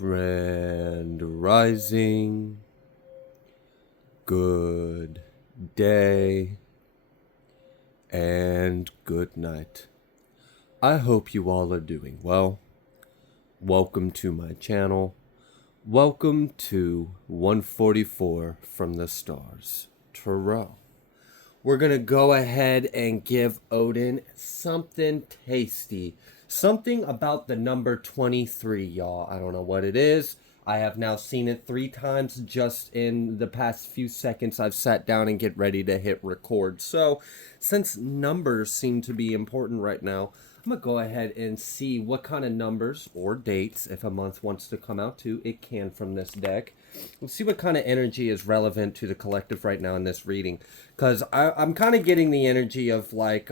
Grand Rising, good day, and good night. I hope you all are doing well. Welcome to my channel. Welcome to 144 from the Stars Tarot. We're going to go ahead and give Odin something tasty. Something about the number 23, y'all. I don't know what it is. I have now seen it 3 times just in the past few seconds. I've sat down and get ready to hit record. So, since numbers seem to be important right now, I'm going to go ahead and see what kind of numbers or dates, if a month wants to come out too, it can from this deck. Let's see what kind of energy is relevant to the collective right now in this reading. Because I'm kind of getting the energy of like,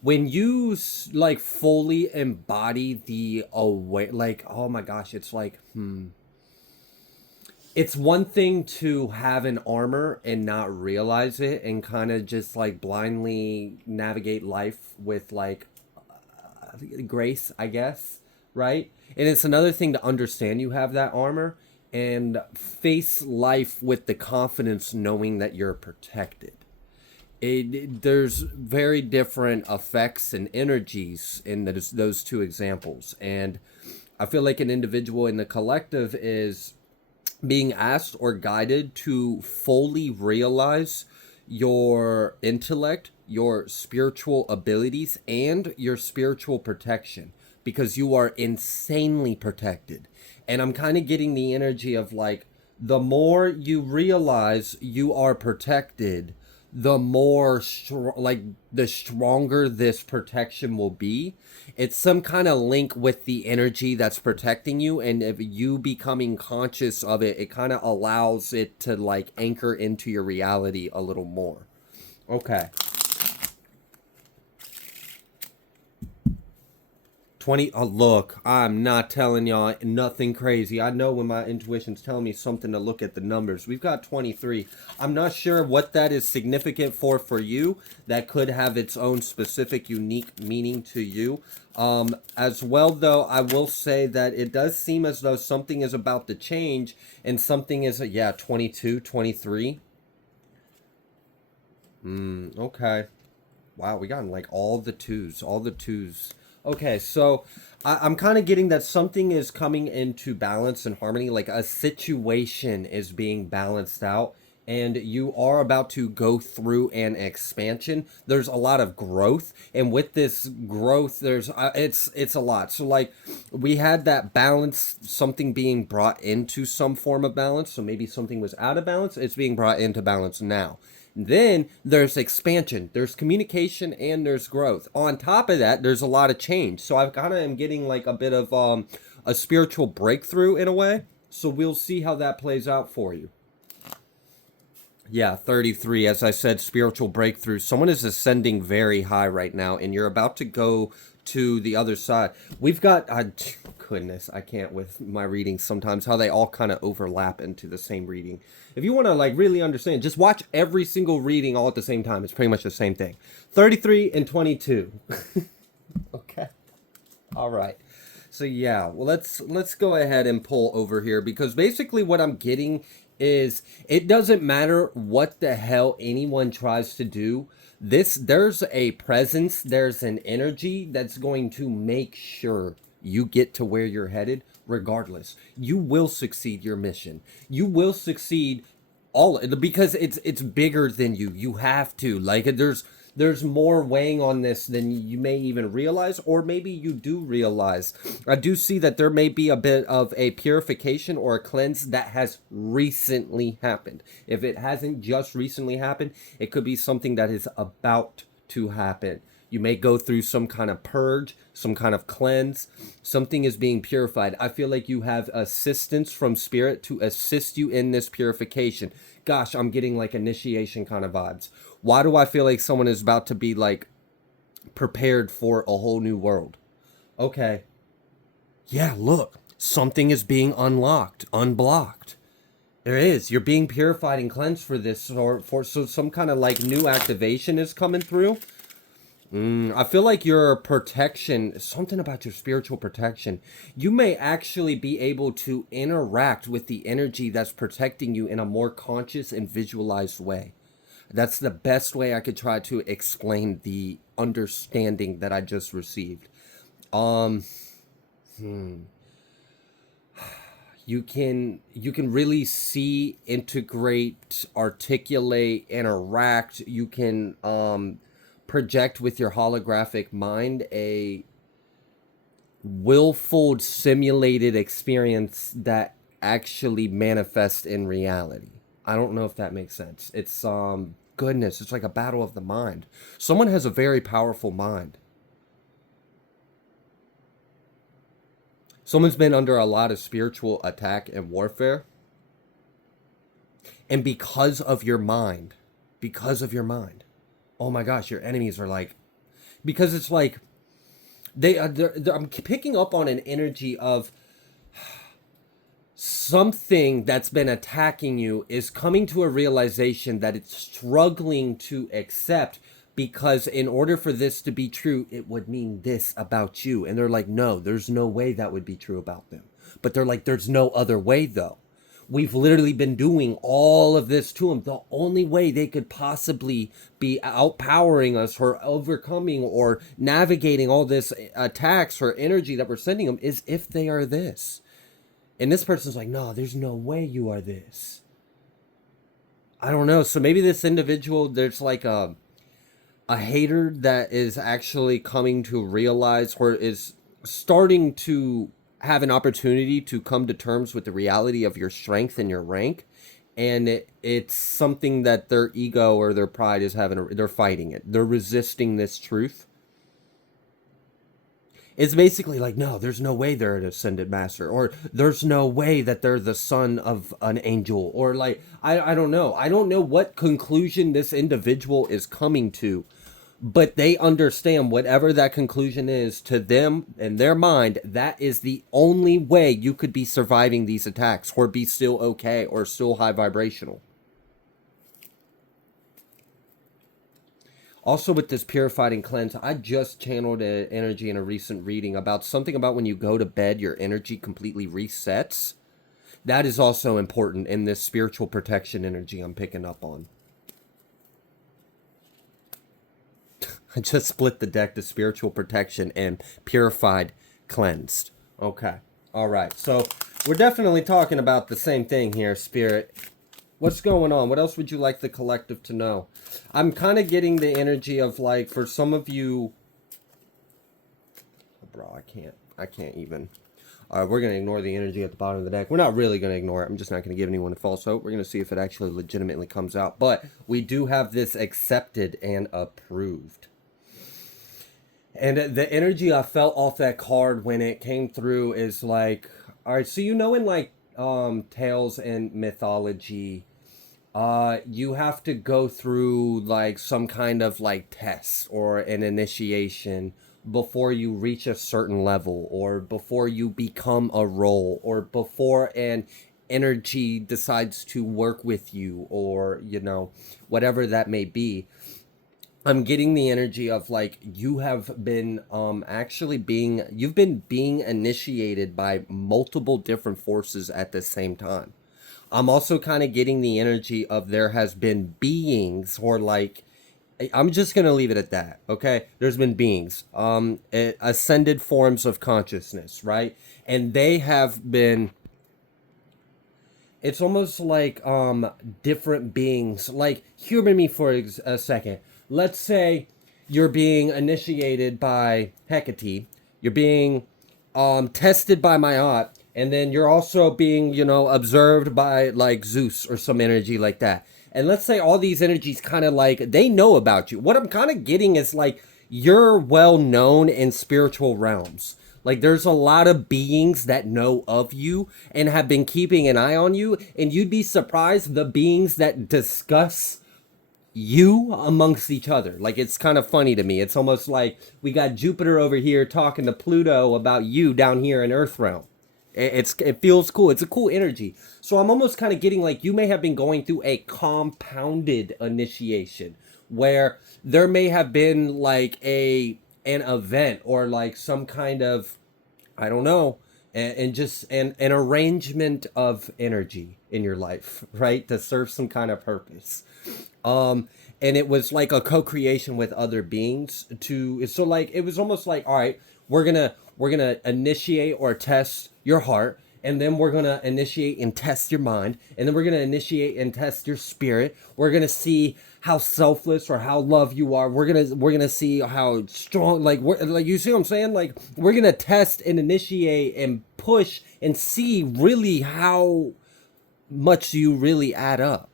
when you like fully embody the away, like, oh my gosh, it's like, it's one thing to have an armor and not realize it and kind of just like blindly navigate life with like grace, I guess, right? And it's another thing to understand you have that armor and face life with the confidence knowing that you're protected. There's very different effects and energies in those two examples. And I feel like an individual in the collective is being asked or guided to fully realize your intellect, your spiritual abilities, and your spiritual protection, because you are insanely protected. And I'm kind of getting the energy of like, the more you realize you are protected, the more the stronger this protection will be. It's some kind of link with the energy that's protecting you, and if you becoming conscious of it, it kind of allows it to like anchor into your reality a little more. Okay. 20, oh, look, I'm not telling y'all nothing crazy. I know when my intuition's telling me something to look at the numbers. We've got 23. I'm not sure what that is significant for you. That could have its own specific, unique meaning to you. As well, though, I will say that it does seem as though something is about to change, and something is, yeah, 22, 23. Okay. Wow, we got like all the twos. Okay, so I'm kind of getting that something is coming into balance and harmony, like a situation is being balanced out, and you are about to go through an expansion. There's a lot of growth, and with this growth, there's it's a lot. So like we had that balance, something being brought into some form of balance. So maybe something was out of balance. It's being brought into balance now. Then there's expansion, there's communication, and there's growth. On top of that, there's a lot of change. So I kind of am getting like a bit of a spiritual breakthrough in a way. So we'll see how that plays out for you. Yeah, 33, as I said, spiritual breakthrough. Someone is ascending very high right now, and you're about to go to the other side. We've got, goodness, I can't with my readings sometimes, how they all kind of overlap into the same reading. If you want to like really understand, just watch every single reading all at the same time. It's pretty much the same thing. 33 and 22. Okay. All right. So yeah, well, let's go ahead and pull over here, because basically what I'm getting is it doesn't matter what the hell anyone tries to do. There's a presence, there's an energy that's going to make sure you get to where you're headed regardless. You will succeed your mission. You will succeed because it's bigger than you. You have to. Like there's more weighing on this than you may even realize, or maybe you do realize. I do see that there may be a bit of a purification or a cleanse that has recently happened. If it hasn't just recently happened, it could be something that is about to happen. You may go through some kind of purge, some kind of cleanse. Something is being purified. I feel like you have assistance from spirit to assist you in this purification. Gosh, I'm getting like initiation kind of vibes. Why do I feel like someone is about to be like prepared for a whole new world? Okay. Yeah, look, something is being unblocked. There is. You're being purified and cleansed for this, or so some kind of like new activation is coming through. I feel like your protection, something about your spiritual protection, you may actually be able to interact with the energy that's protecting you in a more conscious and visualized way. That's the best way I could try to explain the understanding that I just received. Um, you can really see, integrate, articulate, interact. You can project with your holographic mind a willful simulated experience that actually manifests in reality. I don't know if that makes sense. It's goodness, it's like a battle of the mind. Someone has a very powerful mind. Someone's been under a lot of spiritual attack and warfare, and because of your mind, oh my gosh, your enemies are like, because it's like I'm picking up on an energy of something that's been attacking you is coming to a realization that it's struggling to accept, because in order for this to be true, it would mean this about you. And they're like, no, there's no way that would be true about them. But they're like, there's no other way though. We've literally been doing all of this to them. The only way they could possibly be outpowering us or overcoming or navigating all this attacks or energy that we're sending them is if they are this. And this person's like, no, there's no way you are this. I don't know. So maybe this individual, there's like a hater that is actually coming to realize, or is starting to have an opportunity to come to terms with the reality of your strength and your rank. And it's something that their ego or their pride is they're fighting it. They're resisting this truth. It's basically like, no, there's no way they're an ascended master, or there's no way that they're the son of an angel, or like, I don't know. I don't know what conclusion this individual is coming to, but they understand whatever that conclusion is to them in their mind, that is the only way you could be surviving these attacks or be still okay or still high vibrational. Also, with this purified and cleanse, I just channeled an energy in a recent reading about something about when you go to bed, your energy completely resets. That is also important in this spiritual protection energy I'm picking up on. I just split the deck to spiritual protection and purified, cleansed. Okay. All right. So we're definitely talking about the same thing here, Spirit. What's going on? What else would you like the collective to know? I'm kind of getting the energy of, like, for some of you... Oh, bro, I can't even. All right, we're going to ignore the energy at the bottom of the deck. We're not really going to ignore it. I'm just not going to give anyone a false hope. We're going to see if it actually legitimately comes out. But we do have this accepted and approved. And the energy I felt off that card when it came through is like, all right, so you know in like tales and mythology, you have to go through like some kind of like test or an initiation before you reach a certain level, or before you become a role, or before an energy decides to work with you, or, you know, whatever that may be. I'm getting the energy of like you have been you've been being initiated by multiple different forces at the same time. I'm also kind of getting the energy of there has been beings, or like, I'm just going to leave it at that, okay? There's been beings, ascended forms of consciousness, right? And they have been, it's almost like different beings. Like, humor me for a second. Let's say you're being initiated by Hecate, you're being tested by Maat, and then you're also being, you know, observed by like Zeus or some energy like that. And let's say all these energies kind of like, they know about you. What I'm kind of getting is like, you're well known in spiritual realms. Like, there's a lot of beings that know of you and have been keeping an eye on you, and you'd be surprised the beings that discuss you amongst each other. Like, it's kind of funny to me. It's almost like we got Jupiter over here talking to Pluto about you down here in Earth realm. It feels cool. It's a cool energy. So I'm almost kind of getting like you may have been going through a compounded initiation where there may have been like an event or like some kind of, I don't know, and just an arrangement of energy in your life, right? To serve some kind of purpose. Um, and it was like a co-creation with other beings to, so like it was almost like, all right, we're gonna initiate or test your heart, and then we're gonna initiate and test your mind, and then we're gonna initiate and test your spirit. We're gonna see how selfless or how love you are. We're gonna see how strong, like you see what I'm saying? Like we're gonna test and initiate and push and see really how much you really add up,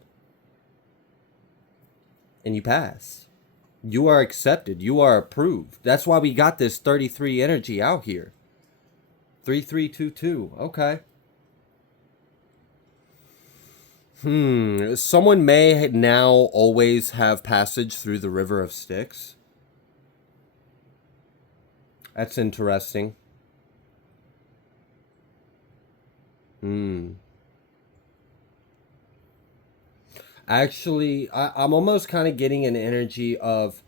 and you pass. You are accepted. You are approved. That's why we got this 33 energy out here. 3322. Okay. Someone may now always have passage through the river of Styx. That's interesting. Hmm. Actually, I'm almost kind of getting an energy of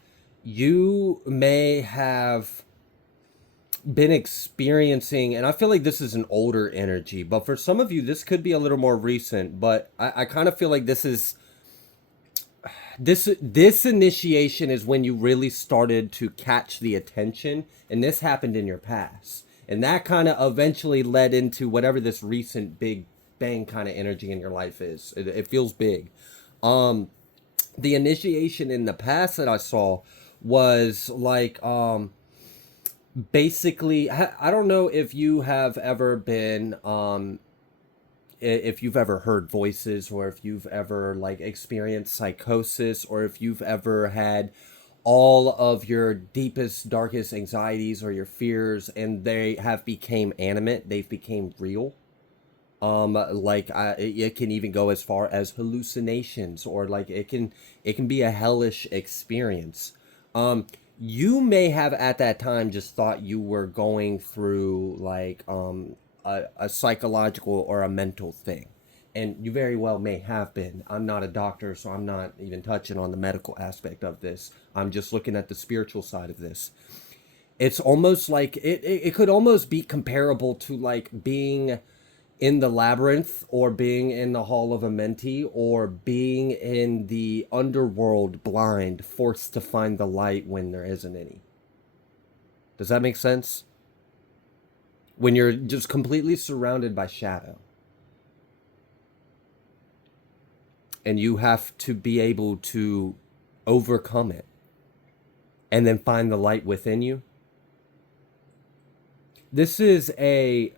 you may have been experiencing, and I feel like this is an older energy, but for some of you, this could be a little more recent. But I kind of feel like this initiation is when you really started to catch the attention, and this happened in your past, and that kind of eventually led into whatever this recent big bang kind of energy in your life is. It feels big. Um, the initiation in the past that I saw was like basically, I don't know if you have ever been if you've ever heard voices, or if you've ever like experienced psychosis, or if you've ever had all of your deepest darkest anxieties or your fears and they have became animate, they've became real. It can even go as far as hallucinations, or like it can be a hellish experience. um you may have at that time just thought you were going through like a psychological or a mental thing, and you very well may have been. I'm not a doctor, so I'm not even touching on the medical aspect of this. I'm just looking at the spiritual side of this. It's almost like it could almost be comparable to like being in the labyrinth, or being in the hall of a mentee, or being in the underworld blind, forced to find the light when there isn't any. Does that make sense? When you're just completely surrounded by shadow, and you have to be able to overcome it and then find the light within you. This is a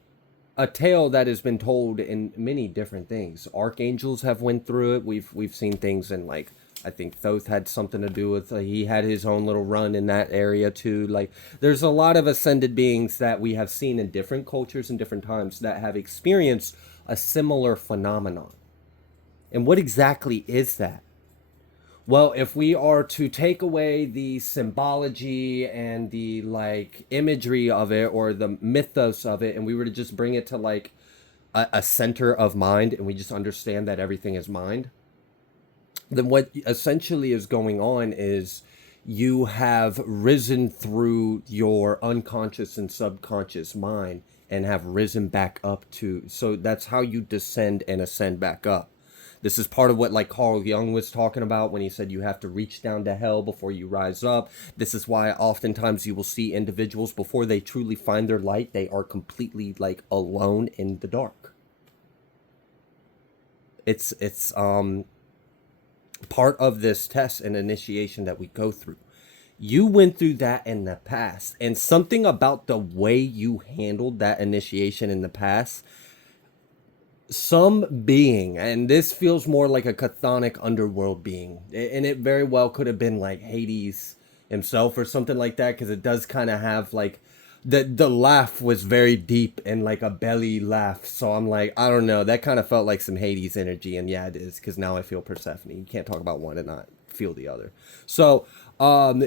tale that has been told in many different things. Archangels have went through it. We've seen things in like, I think Thoth had something to do with. He had his own little run in that area too. Like there's a lot of ascended beings that we have seen in different cultures and different times that have experienced a similar phenomenon. And what exactly is that? Well, if we are to take away the symbology and the like imagery of it, or the mythos of it, and we were to just bring it to like a center of mind, and we just understand that everything is mind, then what essentially is going on is you have risen through your unconscious and subconscious mind, and have risen back up to, so that's how you descend and ascend back up. This is part of what like Carl Jung was talking about when he said you have to reach down to hell before you rise up. This is why oftentimes you will see individuals, before they truly find their light, they are completely like alone in the dark. It's part of this test and initiation that we go through. You went through that in the past, and something about the way you handled that initiation in the past, some being, and this feels more like a chthonic underworld being, and it very well could have been like Hades himself or something like that, because it does kind of have like the laugh was very deep and like a belly laugh. So I'm like, I don't know, that kind of felt like some Hades energy, and yeah, it is, because now I feel Persephone. You can't talk about one and not feel the other. So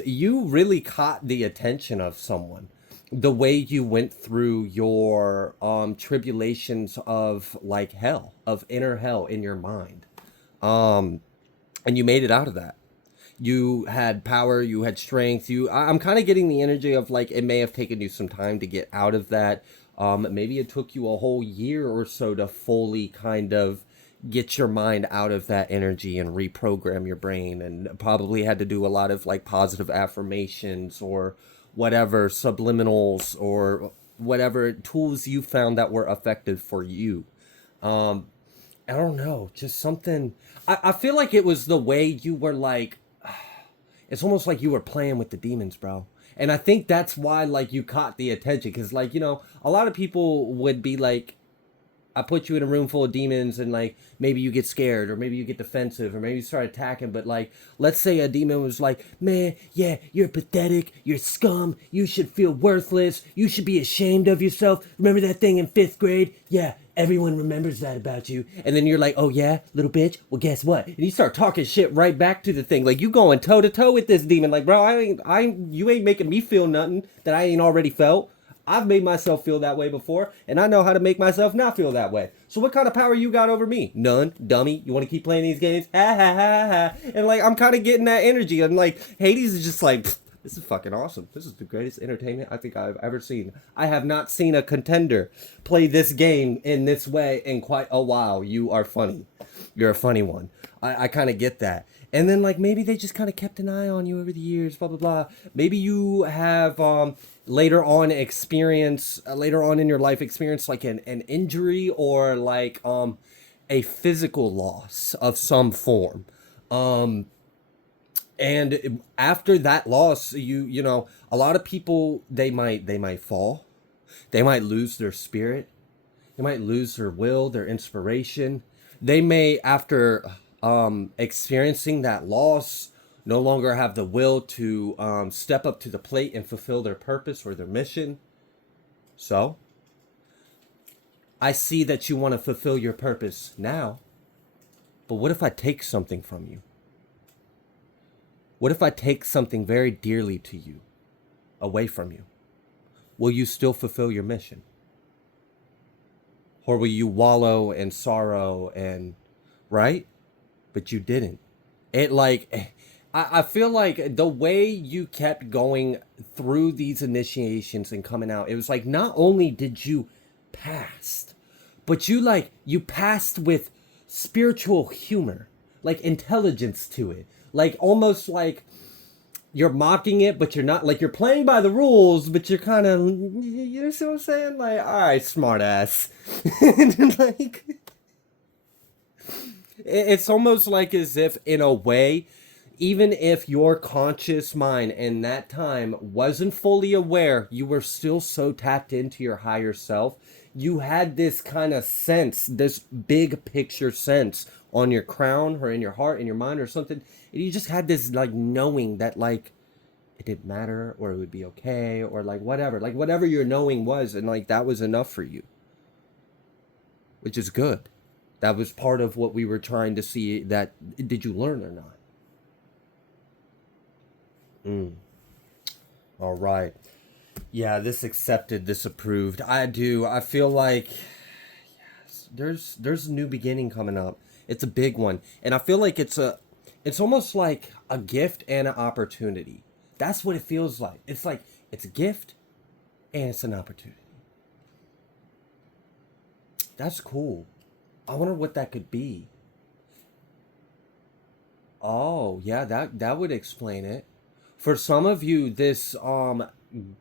you really caught the attention of someone, the way you went through your tribulations of like hell, of inner hell in your mind, and you made it out of that. You had power, you had strength. I'm kind of getting the energy of like it may have taken you some time to get out of that. Maybe it took you a whole year or so to fully kind of get your mind out of that energy and reprogram your brain, and probably had to do a lot of like positive affirmations or whatever subliminals or whatever tools you found that were effective for you. um I don't know, just something. I feel like it was the way you were like, it's almost like you were playing with the demons, bro. And I think that's why like you caught the attention, because like, a lot of people would be like, I put you in a room full of demons and like maybe you get scared or maybe you get defensive or maybe you start attacking. But like, let's say a demon was like, man, yeah, you're pathetic, you're scum, you should feel worthless, you should be ashamed of yourself. Remember that thing in 5th grade? Yeah, everyone remembers that about you. And then you're like, oh yeah, little bitch, well guess what? And you start talking shit right back to the thing. Like you going toe to toe with this demon. Like, bro, you ain't making me feel nothing that I ain't already felt. I've made myself feel that way before, and I know how to make myself not feel that way. So what kind of power you got over me? None, dummy. You want to keep playing these games? Ha ha ha ha. And like, I'm kind of getting that energy. And like, Hades is just like, this is fucking awesome. This is the greatest entertainment I think I've ever seen. I have not seen a contender play this game in this way in quite a while. You are funny. You're a funny one. I kind of get that. And then like maybe they just kind of kept an eye on you over the years, blah blah blah. Maybe you have later on in your life experience like an injury or like a physical loss of some form. And after that loss, a lot of people, they might fall, they might lose their spirit, they might lose their will, their inspiration. They may, after experiencing that loss, no longer have the will to step up to the plate and fulfill their purpose or their mission. So, I see that you want to fulfill your purpose now, but what if I take something from you? What if I take something very dearly to you away from you? Will you still fulfill your mission? Or will you wallow in sorrow and, right? But you didn't. It like, I feel like the way you kept going through these initiations and coming out, it was like not only did you pass, but you passed with spiritual humor, like intelligence to it. Like almost like you're mocking it, but you're not, like you're playing by the rules, but you're kind of, you know what I'm saying? Like, all right, smart ass. Like, it's almost like as if in a way, even if your conscious mind in that time wasn't fully aware, you were still so tapped into your higher self. You had this kind of sense, this big picture sense on your crown or in your heart, in your mind or something. And you just had this like knowing that like it didn't matter or it would be okay or like whatever your knowing was. And like that was enough for you, which is good. That was part of what we were trying to see. That did you learn or not? All right. Yeah, this accepted, this approved. I do. I feel like yes, there's a new beginning coming up. It's a big one. And I feel like it's almost like a gift and an opportunity. That's what it feels like. It's like it's a gift and it's an opportunity. That's cool. I wonder what that could be. Oh, yeah, that would explain it. For some of you, this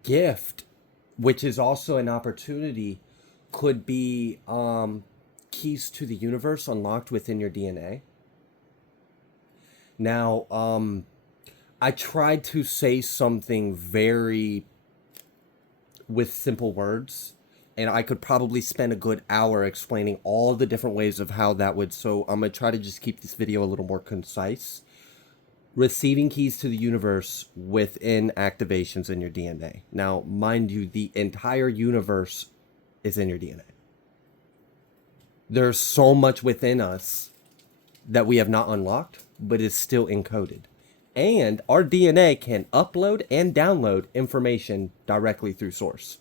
gift, which is also an opportunity, could be keys to the universe unlocked within your DNA. Now, I tried to say something very with simple words, and I could probably spend a good hour explaining all the different ways of how that would. So I'm gonna try to just keep this video a little more concise. Receiving keys to the universe within activations in your DNA. Now, mind you, the entire universe is in your DNA. There's so much within us that we have not unlocked, but is still encoded. And our DNA can upload and download information directly through source.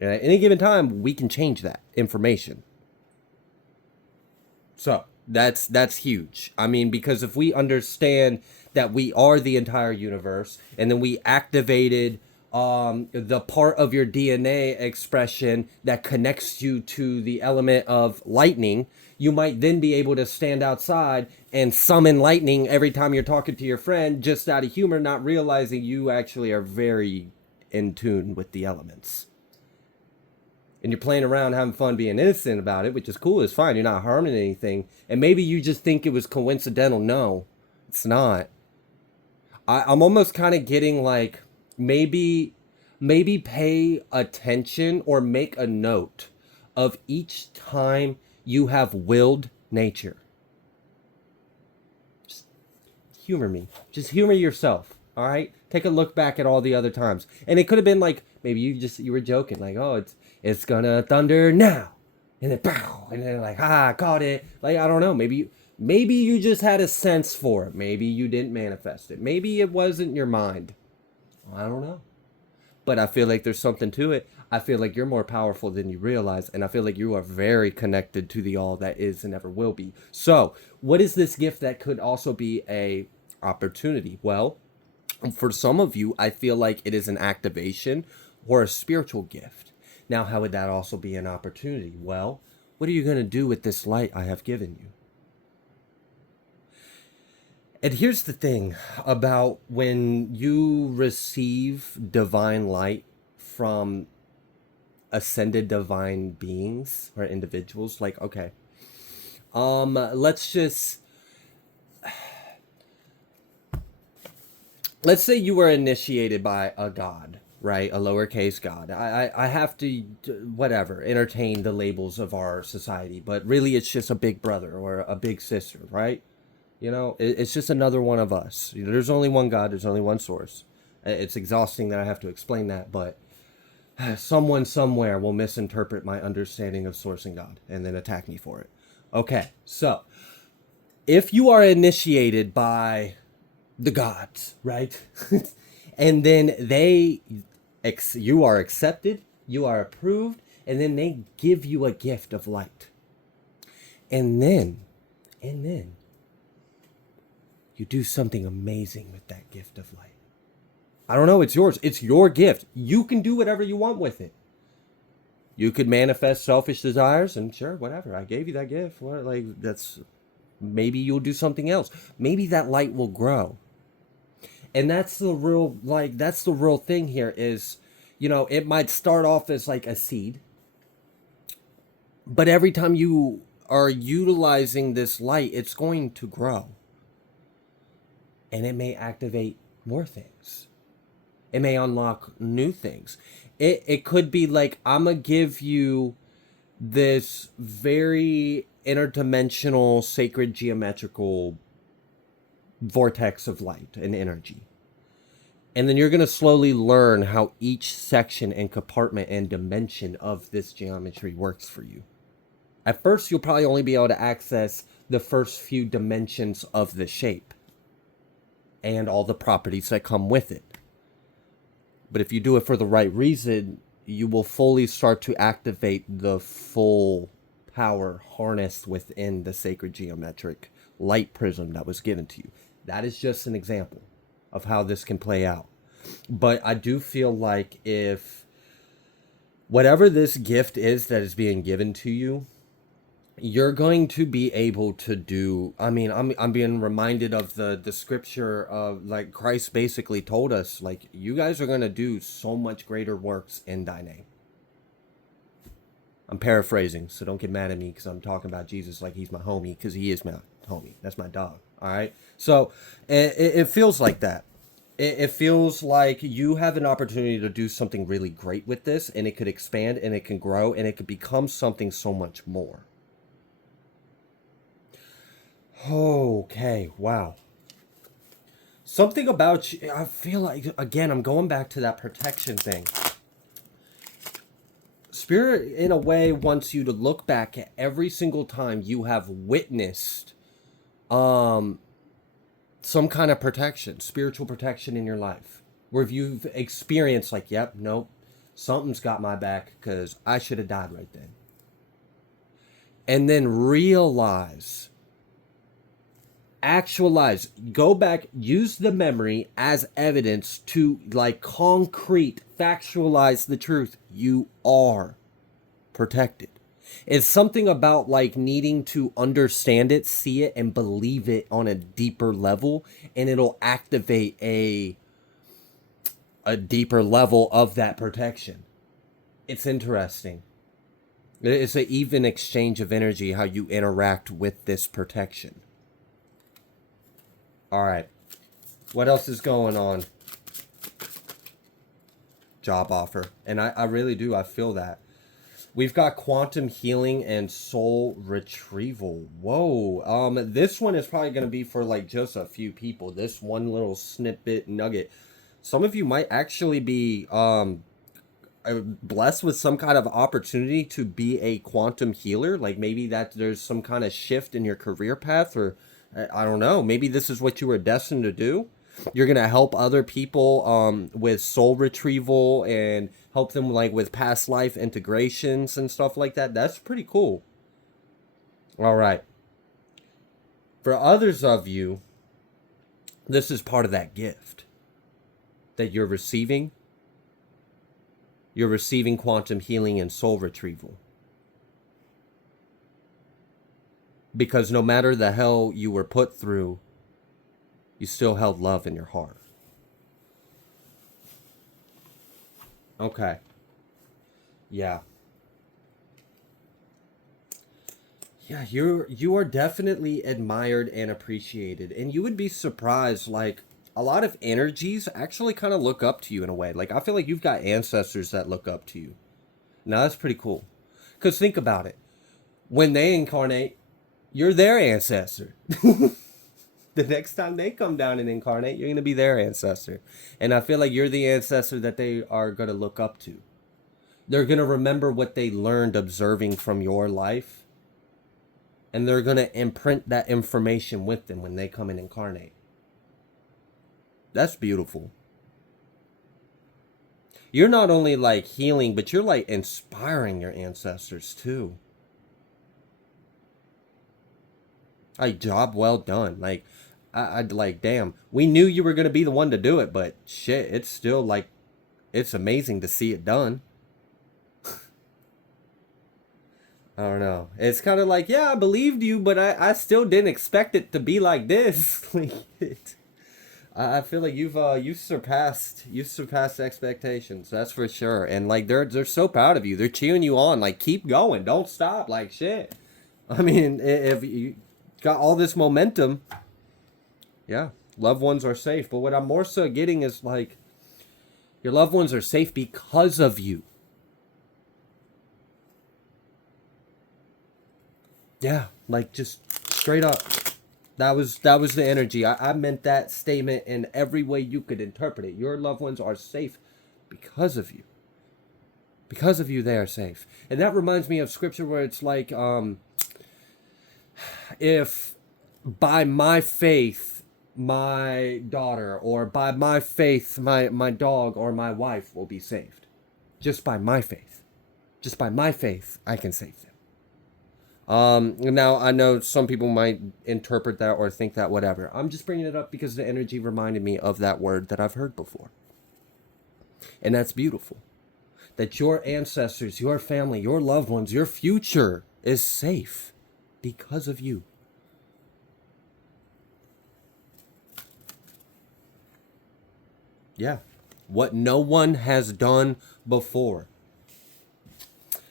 And at any given time, we can change that information. So, That's huge. I mean, because if we understand that we are the entire universe, and then we activated the part of your DNA expression that connects you to the element of lightning, you might then be able to stand outside and summon lightning every time you're talking to your friend, just out of humor, not realizing you actually are very in tune with the elements. And you're playing around, having fun, being innocent about it, which is cool. It's fine. You're not harming anything. And maybe you just think it was coincidental. No, it's not. I'm almost kind of getting like maybe pay attention or make a note of each time you have willed nature. Just humor me. Just humor yourself. All right. Take a look back at all the other times, and it could have been like maybe you were joking, like, oh, it's gonna thunder now, and then pow, and then like, caught it. Like, I don't know. Maybe you just had a sense for it. Maybe you didn't manifest it. Maybe it wasn't your mind. I don't know. But I feel like there's something to it. I feel like you're more powerful than you realize, and I feel like you are very connected to the all that is and ever will be. So, what is this gift that could also be a opportunity? Well, for some of you, I feel like it is an activation or a spiritual gift. Now, how would that also be an opportunity? Well, what are you going to do with this light I have given you? And here's the thing about when you receive divine light from ascended divine beings or individuals, like, okay, let's say you were initiated by a god, right? A lowercase god. I have to, whatever, entertain the labels of our society, but really it's just a big brother or a big sister, right? You know, it's just another one of us. There's only one God, there's only one source. It's exhausting that I have to explain that, but someone somewhere will misinterpret my understanding of source and God and then attack me for it. Okay, so if you are initiated by the gods, right? And then you are accepted, you are approved, and then they give you a gift of light. And then you do something amazing with that gift of light. I don't know, it's yours. It's your gift. You can do whatever you want with it. You could manifest selfish desires, and sure, whatever. I gave you that gift. What, like, that's, maybe you'll do something else. Maybe that light will grow. And that's the real thing here is, it might start off as like a seed, but every time you are utilizing this light, it's going to grow. And it may activate more things. It may unlock new things. It could be like, I'm going to give you this very interdimensional, sacred, geometrical vortex of light and energy. And then you're going to slowly learn how each section and compartment and dimension of this geometry works for you. At first, you'll probably only be able to access the first few dimensions of the shape and all the properties that come with it. But if you do it for the right reason, you will fully start to activate the full power harnessed within the sacred geometric light prism that was given to you. That is just an example of how this can play out. But I do feel like if whatever this gift is that is being given to you, you're going to be able to do, I mean, I'm being reminded of the scripture of, like, Christ basically told us, like, you guys are going to do so much greater works in thy name. I'm paraphrasing, so don't get mad at me because I'm talking about Jesus like he's my homie, because he is my homie. That's my dog, all right? So it feels like that. It feels like you have an opportunity to do something really great with this, and it could expand, and it can grow, and it could become something so much more. Okay, wow. Something about you, I feel like, again, I'm going back to that protection thing. Spirit, in a way, wants you to look back at every single time you have witnessed some kind of protection, spiritual protection in your life, where you've experienced like, yep, nope, something's got my back because I should have died right then. And then realize Actualize, go back, use the memory as evidence to like concrete, factualize the truth. You are protected. It's something about like needing to understand it, see it, and believe it on a deeper level, and it'll activate a deeper level of that protection. It's interesting. It's an even exchange of energy how you interact with this protection. All right. What else is going on? Job offer. And I really do. I feel that. We've got quantum healing and soul retrieval. Whoa. This one is probably going to be for like just a few people. This one little snippet nugget. Some of you might actually be blessed with some kind of opportunity to be a quantum healer. Like maybe that there's some kind of shift in your career path, or I don't know. Maybe this is what you were destined to do. You're going to help other people with soul retrieval and help them like with past life integrations and stuff like that. That's pretty cool. All right. For others of you, this is part of that gift that you're receiving. You're receiving quantum healing and soul retrieval. Because no matter the hell you were put through, you still held love in your heart. Okay. Yeah. Yeah, you are definitely admired and appreciated. And you would be surprised, like, a lot of energies actually kind of look up to you in a way. Like, I feel like you've got ancestors that look up to you. Now, that's pretty cool. Because think about it. When they incarnate, you're their ancestor. The next time they come down and incarnate, you're going to be their ancestor. And I feel like you're the ancestor that they are going to look up to. They're going to remember what they learned observing from your life. And they're going to imprint that information with them when they come and incarnate. That's beautiful. You're not only like healing, but you're like inspiring your ancestors too. Like, job well done. Like, I'd like, damn, we knew you were going to be the one to do it, but shit, it's still like, it's amazing to see it done. I don't know. It's kind of like, yeah, I believed you, but I still didn't expect it to be like this. Like, I feel like you've surpassed expectations. That's for sure. And like they're so proud of you. They're cheering you on. Like, keep going. Don't stop. Like, shit. I mean, if you got all this momentum, yeah, loved ones are safe. But what I'm more so getting is like, your loved ones are safe because of you. Yeah, like just straight up. That was the energy. I meant that statement in every way you could interpret it. Your loved ones are safe because of you. Because of you, they are safe. And that reminds me of scripture where it's like, if by my faith my daughter, or by my faith my dog or my wife will be saved. Just by my faith. Just by my faith, I can save them. Now I know some people might interpret that or think that whatever. I'm just bringing it up because the energy reminded me of that word that I've heard before. And that's beautiful. That your ancestors, your family, your loved ones, your future is safe because of you. Yeah. What no one has done before.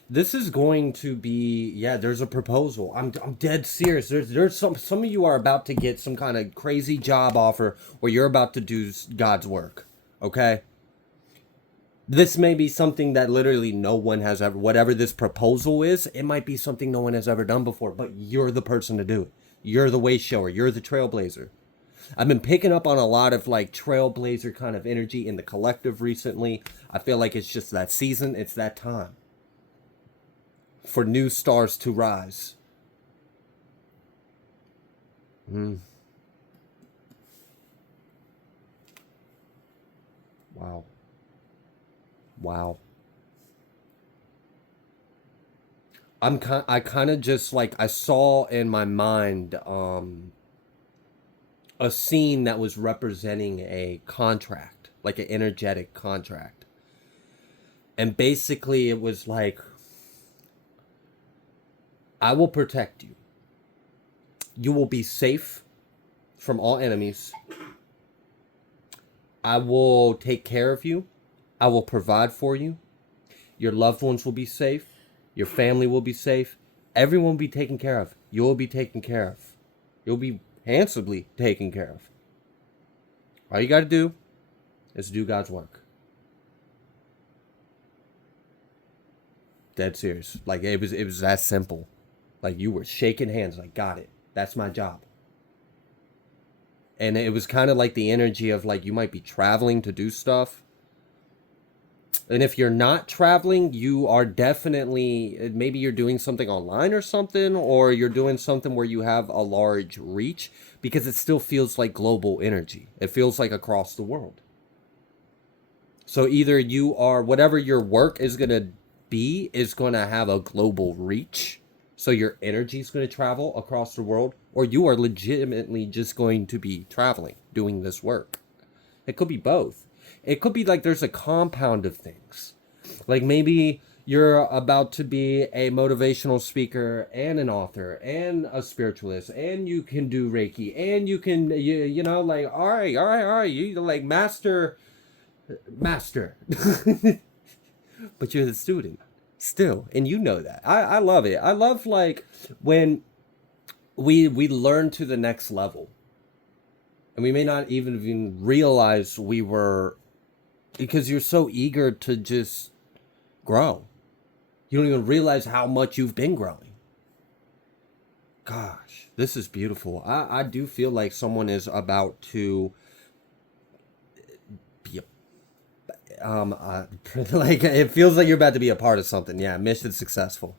This is going to be, yeah, there's a proposal. I'm dead serious. There's some of you are about to get some kind of crazy job offer where you're about to do God's work. Okay? This may be something that literally no one has ever, whatever this proposal is, it might be something no one has ever done before, but you're the person to do it. You're the way shower. You're the trailblazer. I've been picking up on a lot of like trailblazer kind of energy in the collective recently. I feel like it's just that season. It's that time for new stars to rise. Wow. Wow. I kind of just like, I saw in my mind a scene that was representing a contract, like an energetic contract. And basically it was like, I will protect you. You will be safe from all enemies. I will take care of you. I will provide for you. Your loved ones will be safe. Your family will be safe. Everyone will be taken care of. You'll be taken care of. You'll be handsomely taken care of. All you got to do is do God's work. Dead serious. Like it was that simple. Like you were shaking hands. Like, got it. That's my job. And it was kind of like the energy of like you might be traveling to do stuff. And if you're not traveling, you are definitely, maybe you're doing something online or something, or you're doing something where you have a large reach, because it still feels like global energy. It feels like across the world. So either you are, whatever your work is going to be, is going to have a global reach. So your energy is going to travel across the world, or you are legitimately just going to be traveling, doing this work. It could be both. It could be like there's a compound of things. Like maybe you're about to be a motivational speaker and an author and a spiritualist, and you can do Reiki, and you can, you know, like, all right, all right, all right, you like master. But you're the student still, and you know that. I love it. I love like when we learn to the next level, and we may not even realize we were, because you're so eager to just grow. You don't even realize how much you've been growing. Gosh, this is beautiful. I do feel like someone is about to be like, it feels like you're about to be a part of something. Yeah, mission successful.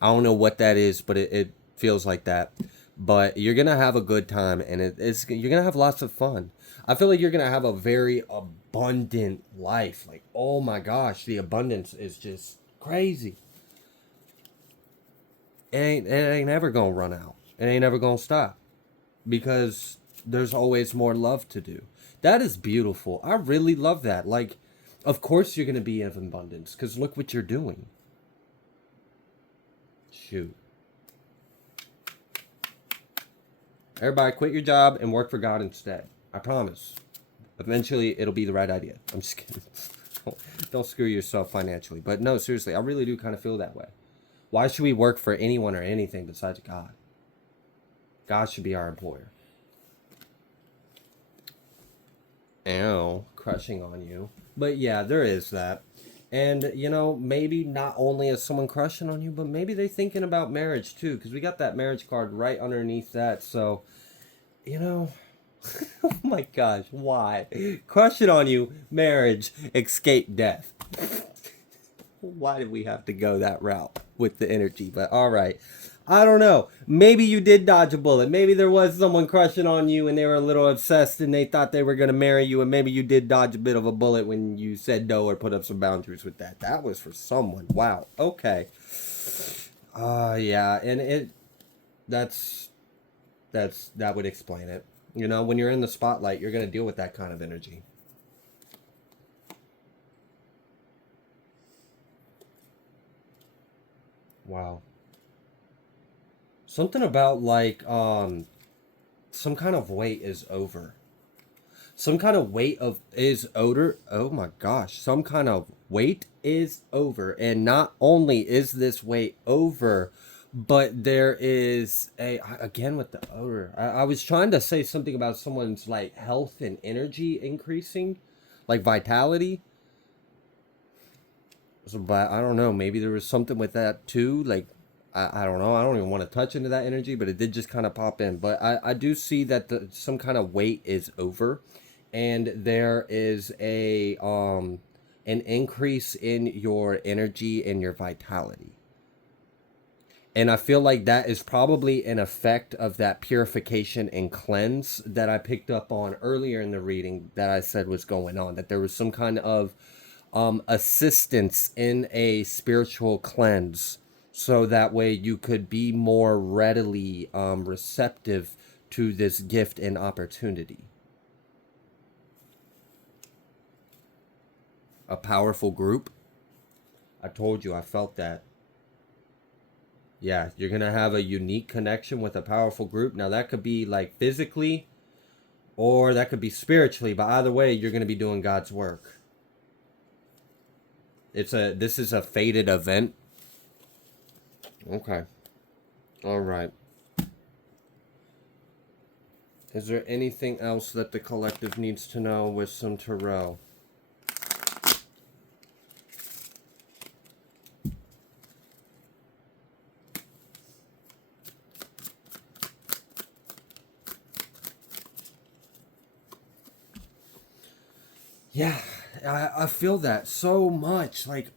I don't know what that is, but it feels like that. But you're gonna have a good time, and it's you're gonna have lots of fun. I feel like you're gonna have a very abundant life. Like, oh my gosh, the abundance is just crazy. It ain't ever gonna run out. It ain't ever gonna stop, because there's always more love to do. That is beautiful. I really love that. Like, of course you're gonna be in abundance, because look what you're doing. Shoot. Everybody quit your job and work for God instead. I promise. Eventually, it'll be the right idea. I'm just kidding. Don't screw yourself financially. But no, seriously, I really do kind of feel that way. Why should we work for anyone or anything besides God? God should be our employer. Ow, crushing on you. But yeah, there is that. And, you know, maybe not only is someone crushing on you, but maybe they're thinking about marriage too, because we got that marriage card right underneath that. So, you know, oh my gosh, why? Crushing on you, marriage, escape death. Why did we have to go that route with the energy? But all right. I don't know. Maybe you did dodge a bullet. Maybe there was someone crushing on you and they were a little obsessed and they thought they were going to marry you. And maybe you did dodge a bit of a bullet when you said no or put up some boundaries with that. That was for someone. Wow. Okay. Yeah. And that would explain it. You know, when you're in the spotlight, you're going to deal with that kind of energy. Wow. Something about like some kind of weight is over. Some kind of weight of is odor. Oh my gosh. Some kind of weight is over. And not only is this weight over, but there is again with the odor. I was trying to say something about someone's like health and energy increasing, like vitality. So, but I don't know. Maybe there was something with that too. Like, I don't know. I don't even want to touch into that energy, but it did just kind of pop in. But I do see that some kind of weight is over, and there is an increase in your energy and your vitality. And I feel like that is probably an effect of that purification and cleanse that I picked up on earlier in the reading that I said was going on. That there was some kind of assistance in a spiritual cleanse, so that way you could be more readily receptive to this gift and opportunity. A powerful group. I told you, I felt that. Yeah, you're going to have a unique connection with a powerful group. Now, that could be like physically or that could be spiritually, but either way, you're going to be doing God's work. This is a fated event. Okay. All right. Is there anything else that the collective needs to know with some tarot? Yeah, I feel that so much. Like,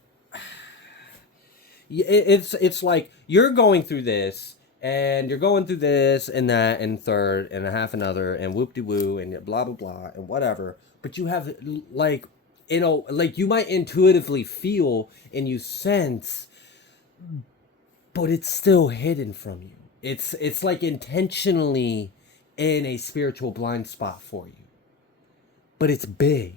it's like you're going through this, and you're going through this and that and third and a half another and whoop de woo and blah blah blah and whatever. But you have like, like you might intuitively feel and you sense, but it's still hidden from you. It's like intentionally in a spiritual blind spot for you, but it's big.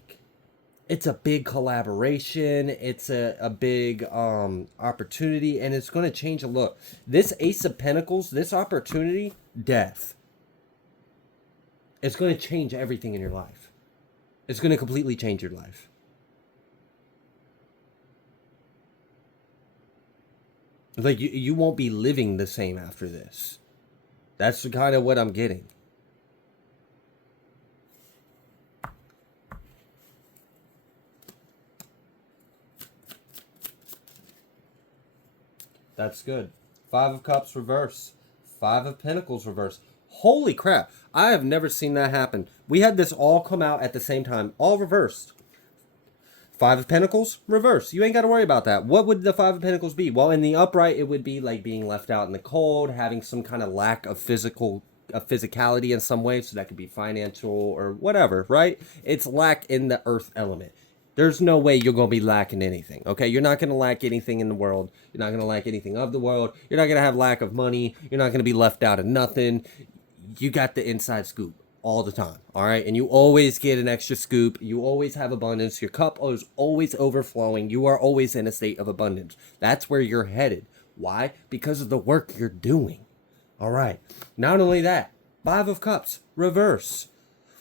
It's a big collaboration. It's a big opportunity, and it's going to change a look. This Ace of Pentacles, this opportunity, death. It's going to change everything in your life. It's going to completely change your life. Like, you won't be living the same after this. That's kind of what I'm getting. That's good. Five of Cups reverse. Five of Pentacles reverse. Holy crap. I have never seen that happen. We had this all come out at the same time. All reversed. Five of Pentacles reverse. You ain't got to worry about that. What would the Five of Pentacles be? Well, in the upright, it would be like being left out in the cold, having some kind of lack of physicality in some way. So that could be financial or whatever, right? It's lack in the earth element. There's no way you're going to be lacking anything, okay? You're not going to lack anything in the world. You're not going to lack anything of the world. You're not going to have lack of money. You're not going to be left out of nothing. You got the inside scoop all the time, all right? And you always get an extra scoop. You always have abundance. Your cup is always overflowing. You are always in a state of abundance. That's where you're headed. Why? Because of the work you're doing, all right? Not only that, Five of Cups, reverse.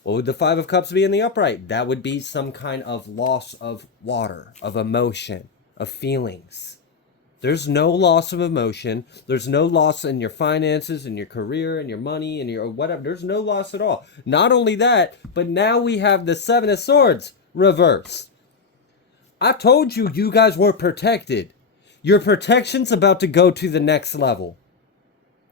What would the Five of Cups be in the upright? That would be some kind of loss of water, of emotion, of feelings. There's no loss of emotion. There's no loss in your finances and your career and your money and your whatever. There's no loss at all. Not only that, but now we have the Seven of Swords reversed. I told you, you guys were protected. Your protection's about to go to the next level.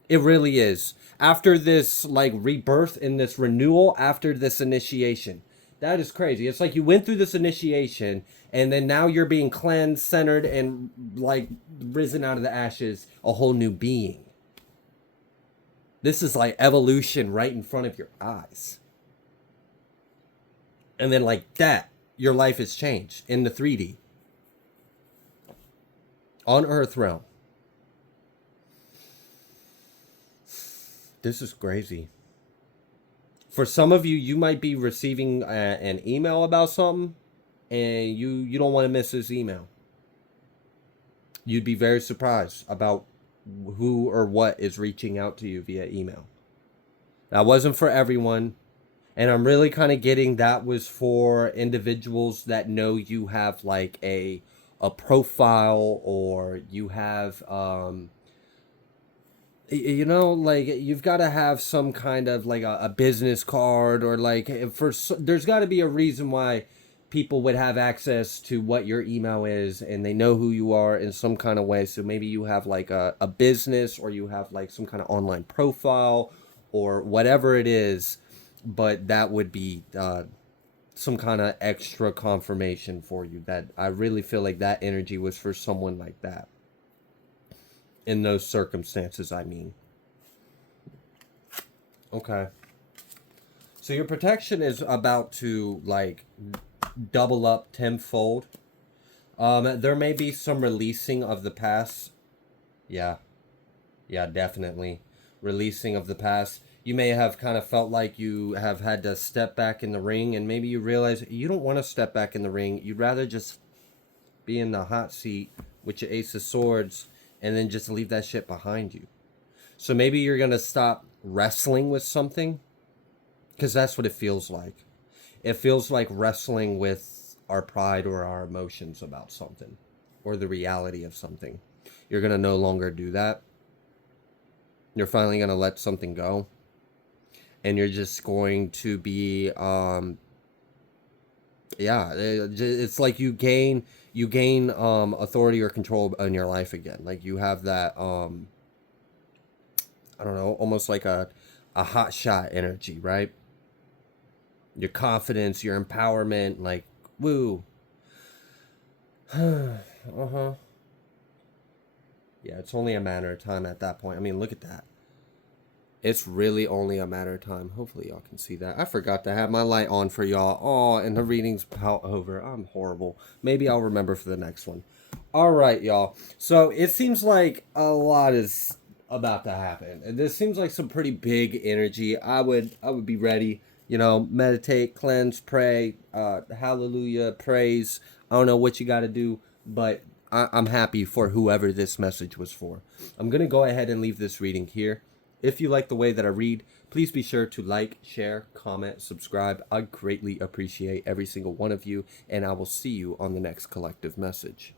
It really is. After this like rebirth and this renewal, after this initiation. That is crazy. It's like you went through this initiation and then now you're being cleansed, centered, and like risen out of the ashes, a whole new being. This is like evolution right in front of your eyes. And then like that, your life has changed in the 3D. On Earth realm. This is crazy. For some of you, you might be receiving an email about something, and you don't want to miss this email. You'd be very surprised about who or what is reaching out to you via email. That wasn't for everyone, and I'm really kind of getting that was for individuals that know you have like a profile, or you have you know, like you've got to have some kind of like a business card, or like there's got to be a reason why people would have access to what your email is, and they know who you are in some kind of way. So maybe you have like a business, or you have like some kind of online profile or whatever it is, but that would be some kind of extra confirmation for you. That I really feel like that energy was for someone like that. In those circumstances, I mean. Okay. So your protection is about to, like, double up tenfold. There may be some releasing of the past. Yeah. Yeah, definitely. Releasing of the past. You may have kind of felt like you have had to step back in the ring, and maybe you realize you don't want to step back in the ring. You'd rather just be in the hot seat with your Ace of Swords and then just leave that shit behind you. So maybe you're going to stop wrestling with something, because that's what it feels like. It feels like wrestling with our pride or our emotions about something or the reality of something. You're going to no longer do that. You're finally going to let something go. And you're just going to be, it's like you gain authority or control in your life again. Like you have that, I don't know, almost like a hot shot energy, right? Your confidence, your empowerment, like, woo. Uh-huh. Yeah, it's only a matter of time at that point. I mean, look at that. It's really only a matter of time. Hopefully y'all can see that. I forgot to have my light on for y'all. Oh, and the reading's about over. I'm horrible. Maybe I'll remember for the next one. All right, y'all. So it seems like a lot is about to happen. And this seems like some pretty big energy. I would be ready. Meditate, cleanse, pray, hallelujah, praise. I don't know what you got to do, but I'm happy for whoever this message was for. I'm going to go ahead and leave this reading here. If you like the way that I read, please be sure to like, share, comment, subscribe. I greatly appreciate every single one of you, and I will see you on the next collective message.